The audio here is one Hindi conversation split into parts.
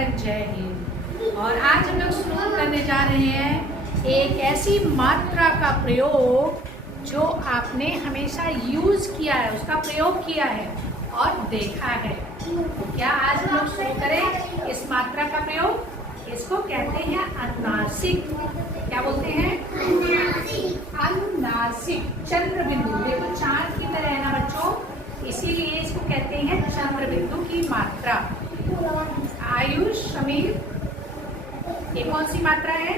नमस्कार, जय हिंद। और आज हम लोग शुरू करने जा रहे हैं एक ऐसी मात्रा का प्रयोग जो आपने हमेशा यूज किया है, उसका प्रयोग किया है और देखा है। तो क्या आज हम लोग शुरू करें इस मात्रा का प्रयोग? इसको कहते हैं अनुनासिक। क्या बोलते हैं? अनुनासिक। चंद्र बिंदु, देखो चांद की तरह है ना बच्चों, इसीलिए इसको कहते हैं चंद्र बिंदु की मात्रा। आयुष, समीर, ये कौन सी मात्रा है?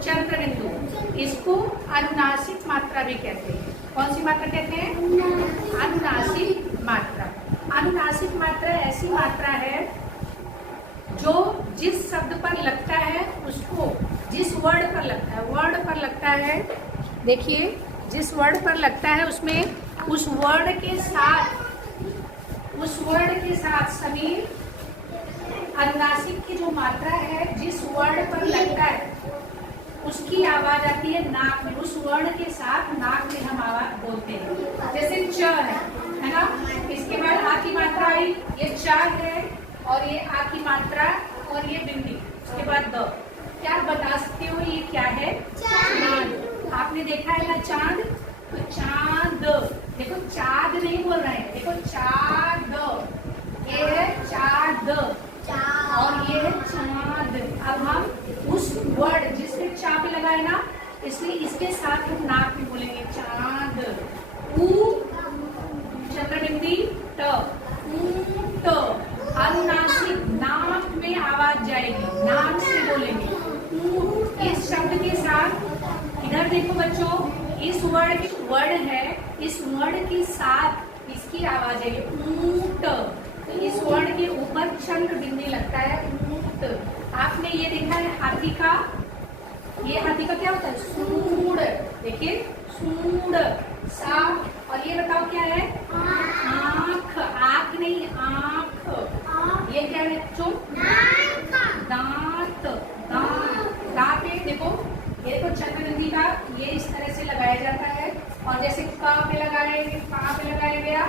चंद्र बिंदु। इसको अनुनासिक मात्रा भी कहते हैं। कौन सी मात्रा कहते हैं? अनुनासिक मात्रा। अनुनासिक मात्रा ऐसी मात्रा है जो जिस शब्द पर लगता है उसको, जिस वर्ड पर लगता है, वर्ड पर लगता है, देखिए जिस वर्ड पर लगता है उसमें उस वर्ड के साथ समीर, अनुनासिक की जो मात्रा है जिस वर्ड पर लगता है उसकी आवाज आती है नाक में। उस वर्ण के साथ नाक में हम आवाज बोलते हैं। जैसे च है ना, इसके बाद आ की मात्रा आई, ये च है, और ये आ की मात्रा और ये बिंदी, उसके बाद द। क्या बता सकते हो ये क्या है? चांद। आपने देखा है ना चांद, तो चांद, देखो चांद नहीं बोल रहे हैं, देखो चांद, ये है चांद और ये है चांद। अब हम उस वर्ड जिसमें चा पे लगा है ना, इसलिए इसके साथ हम नाक में बोलेंगे चांद। ऊ चंद्रबिंदी ट, ऊंट। अनुनासिक, नाक में आवाज जाएगी, नाक से बोलेंगे ऊंट। इस शब्द के साथ इधर देखो बच्चों, इस वर्ड के वर्ड है, इस वर्ड के साथ इसकी आवाज है ऊंट। तो इस वर्ड के ऊपर चंद्र बिंदी लगता है ऊंट। आपने ये देखा है हाथी का, ये हाथी का क्या होता है? सूंड। देखिए सूंड, सांप। और ये बताओ क्या है? आंख। आंख नहीं, आंख। ये क्या है बच्चों? दांत। दांत पे देखो, ये देखो चंद्रबिंदी का ये इस तरह से लगाया जाता है। और जैसे का पे लगाया गया,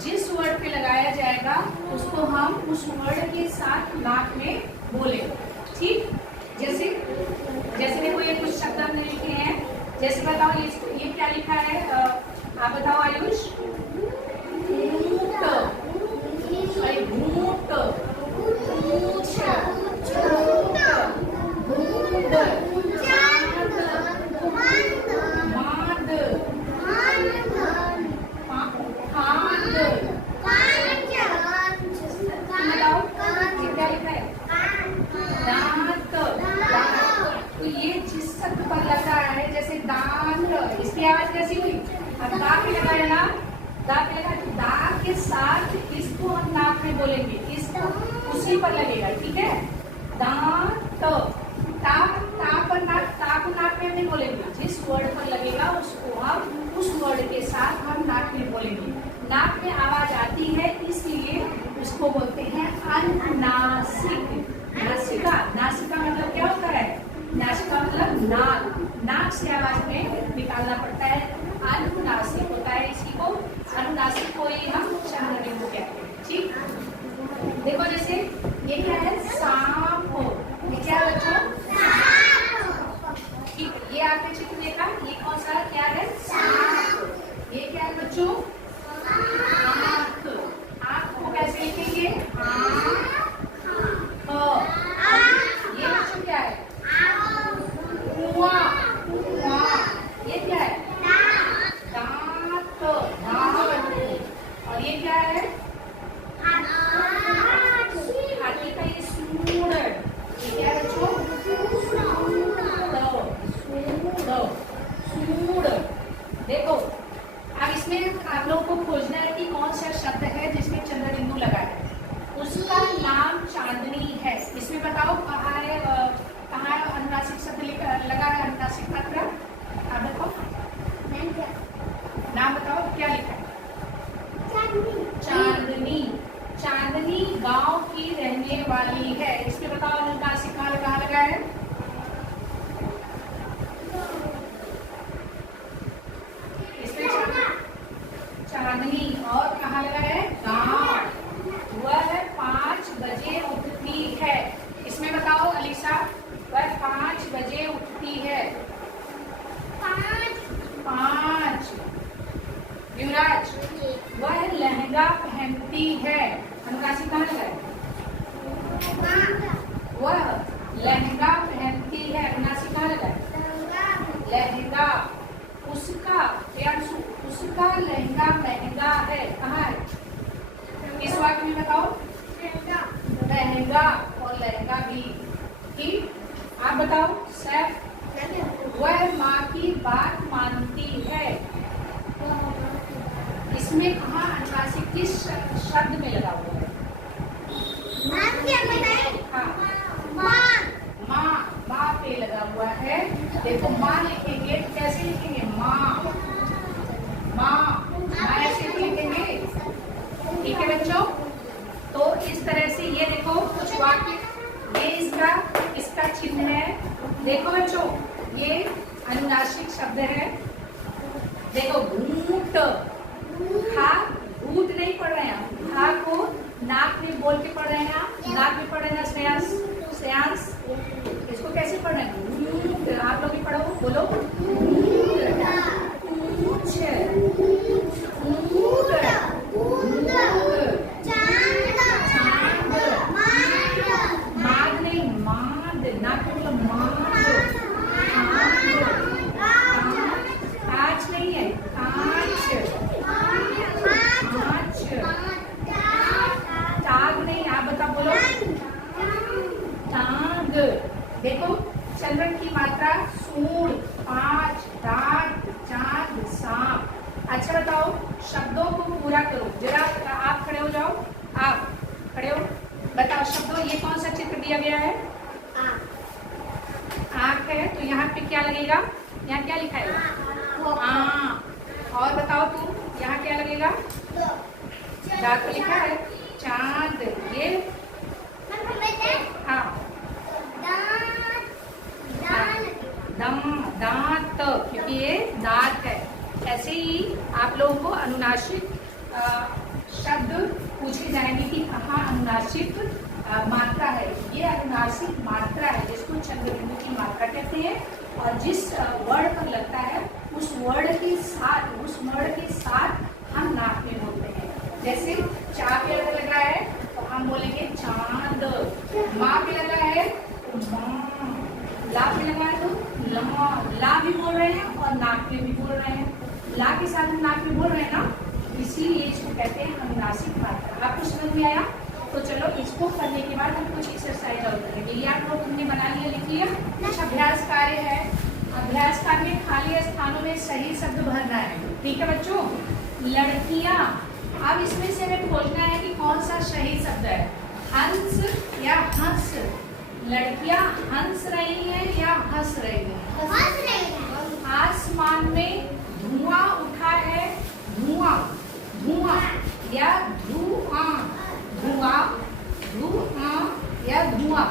जिस वर्ड पे लगाया जाएगा उसको हम उस वर्ड के साथ नाक में बोले। ठीक, जैसे देखो ये कुछ शब्द हमने लिखे हैं। जैसे बताओ ये क्या लिखा है? आप बताओ आयुष। घूंट, घूंट, पूछ, झूठ, घूंड, चांद, माद, फांद। बताओ ये क्या लिखा है? दांत। तो ये जिस शब्द पर लगा है, जैसे दांत, इसकी आवाज कैसी हुई? अब दा पे लगाया ना, दा पे लगा, तो दा के साथ इसको हम नाक में बोलेंगे, इसको उसी पर लगेगा। ठीक है, दांत। ता को नाक में नहीं बोलेंगे, जिस वर्ड पर लगेगा उसको हम उस वर्ड के साथ हम नाक में बोलेंगे। नाक में आवाज आती है इसलिए उसको बोलते हैं अनुनासिक। नासिका, नासिका मतलब क्या होता है? नासिका मतलब नाक, नाक से आवाज में निकालना पड़ता है, अनुनासिक होता है। इसी को अनुनासिक को ही हम चंद्र बिंदु कहते हैं। ठीक, देखो जैसे ये क्या है? सांप। ये क्या है बच्चों? ठीक, ये आपने चित्र देखा, ये कौन सा क्या है? सांप। ये क्या है बच्चों? आँख। आँख को कैसे लिखेंगे? ये बच्चों क्या है? कुआं। ये क्या है? लहंगा पहनती है, अनुनासिक कहाँ लगा है? लहंगा। उसका प्रियांशु, उसका लहंगा महंगा है, कहाँ है? इस वाक्य में बताओ। महंगा और लहंगा भी। ठीक, आप बताओ सैफ। वह माँ की बात मानती है, इसमें कहाँ अनुनासिक किस शब्द में लगा हुआ है? हाँ, माँ, माँ पे लगा हुआ है। देखो माँ लिखेंगे तो कैसे लिखेंगे? माँ, माँ, माँ ऐसे लिखेंगे। ठीक है बच्चों, तो इस तरह से ये देखो कुछ वाक्य, ये इसका चिन्ह है। देखो बच्चों, ये अनुनासिक शब्द है। देखो घूंट, खा, घूट नहीं पढ़ रहे हैं, खा को नाक में बोल के पढ़ रहे हैं। नाक में पढ़ रहे हैं श्रेयांश, श्रेयांश इसको कैसे पढ़ रहे हैं? आप लोग भी पढ़ो, बोलो। माद नहीं, माद, नाक में बोलो माद। कांच नहीं है, कांच। टाग नहीं, आप बता बोलो। टांग। देखो चंद्रन की मात्रा सूंड, पांच, दांत, चांद, सांप। अच्छा बताओ, शब्दों को पूरा करो जरा। आप खड़े हो जाओ, आप खड़े हो, बताओ शब्दों। ये कौन सा चित्र दिया गया है? आँख है, तो यहाँ पे क्या लगेगा? यहाँ क्या लिखा है? और बताओ तुम, यहाँ क्या लगेगा? दांत पे लिखा है चांद। ये हाँ, दांत, क्योंकि ये दांत है। ऐसे ही आप लोगों को अनुनासिक शब्द पूछे जाएंगे कि कहाँ अनुनासिक मात्रा है। ये अनुनासिक मात्रा है जिसको चंद्रबिंदु की मात्रा कहते हैं, और जिस वर्ड पर लगता है उस वर्ड के साथ हम नाक में बोलते हैं। जैसे चा पे लगा है तो हम बोलेंगे चांद, माँ पे लगा है तो माँ, ला पे लगा है तो ला। ला भी बोल रहे हैं और नाक में भी बोल रहे हैं। ला के साथ हम नाक में बोल रहे हैं ना, इसीलिए इसको कहते हैं अनुनासिक मात्रा। आपको समझ में आया? तो चलो इसको करने के बाद हम कुछ एक्सरसाइज और करेंगे। ये आप लोग तुमने बना लिया, लिख लिया। कुछ अभ्यास कार्य है। अभ्यास कार्य में खाली स्थानों में सही शब्द भरना है। ठीक है बच्चों? लड़कियां, अब इसमें से हमें खोजना है कि कौन सा सही शब्द है, हंस या हंस। लड़कियां हंस रही हैं या हंस रही हैं? आसमान में धुआं उठा है, धुआं, धुआं या धुआं, धुआं, धुआं या धुआं,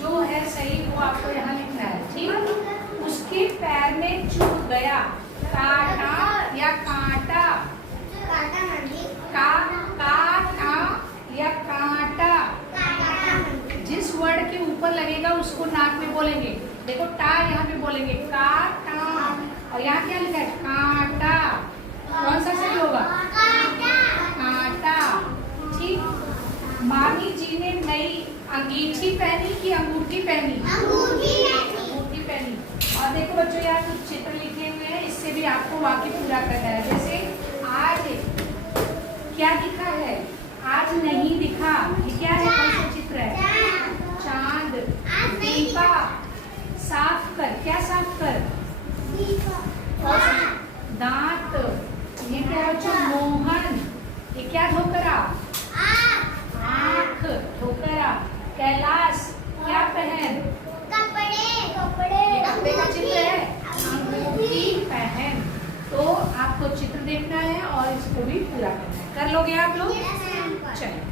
जो है सही वो आपको यहाँ लिखना है। ठीक, उसके पैर में चुभ गया, काटा या कांटा, काटा या कांटा। जिस वर्ड के ऊपर लगेगा उसको नाक में बोलेंगे। देखो टा यहाँ पे बोलेंगे काटा, और यहाँ क्या लिखा है? कांटा। कौन सा सही होगा? कांटा। ठीक, मामी जी ने नई अंगीठी पहनी कि अंगूठी पहनी? अंगूठी पहनी। और देखो बच्चों, यहाँ कुछ चित्र लिखे हुए हैं, इससे भी आपको वाक्य पूरा करना है। जैसे आज क्या दिखा है? आज नहीं दिखा। ये क्या है? कौन सा चित्र है? चांद। दीपा, साफ कर, क्या साफ कर? दांत। ये क्या है बच्चों? मोहन। ये क्या धोकरा? आँख, धोकरा। कैलाश, क्या पहन? कपड़े का चित्र है, अंगूठी पहन। तो आपको चित्र देखना है और इसको भी पूरा करना है। कर लोगे आप लोग? चलिए।